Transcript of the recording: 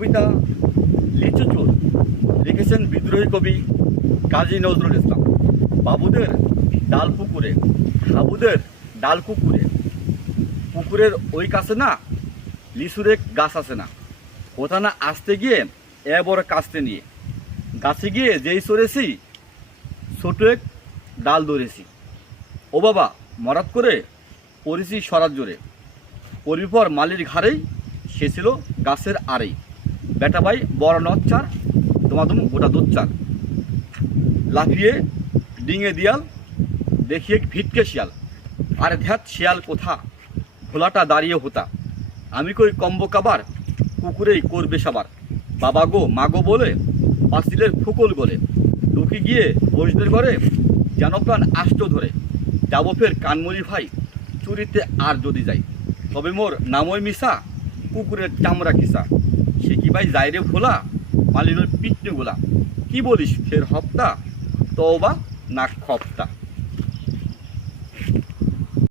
কবিতা লিচু চোর লিখেছেন বিদ্রোহী কবি কাজী নজরুল ইসলাম। বাবুদের ডাল পুকুরে, হাবুদের ডাল কুকুরে, পুকুরের ওই কাছে না লিচুরে গাছ আছে না, কোথা না আসতে গিয়ে এ বড় কাস্তে নিয়ে, গাছে গিয়ে যেই চড়েছি ছোট এক ডাল ধরেছি। ও বাবা মরাত করে পড়েছি সরাত জোরে, পরিপর মালির ঘাড়েই সে ছিল গাছের আড়েই, বেটা ভাই বড় নচ্চার তোমাদুম গোটা দোচ্চার, লাফিয়ে ডিঙে দিয়াল দেখিয়ে ভিটকে শিয়াল, আরে ধ্যাত শিয়াল কোথা ভোলাটা দাঁড়িয়ে হতা, আমি কই কম্ব কাবার কুকুরেই করবে সাবার, বাবা গো মাগো বলে পাঁচিলের ফুকল গলে, ঢুকি গিয়ে বসদের ঘরে যেন প্রাণ আষ্ট ধরে, যাবো ফের কানমুড়ি ভাই চুরিতে আর যদি যাই, তবে মোর নামই মিশা কুকুরের চামড়া কিসা, সে কি ভাই যাই রে ভোলা মালির ওই পিটনে গোলা, কি বলিস ফের হপ্তা তওবা না খপ্তা।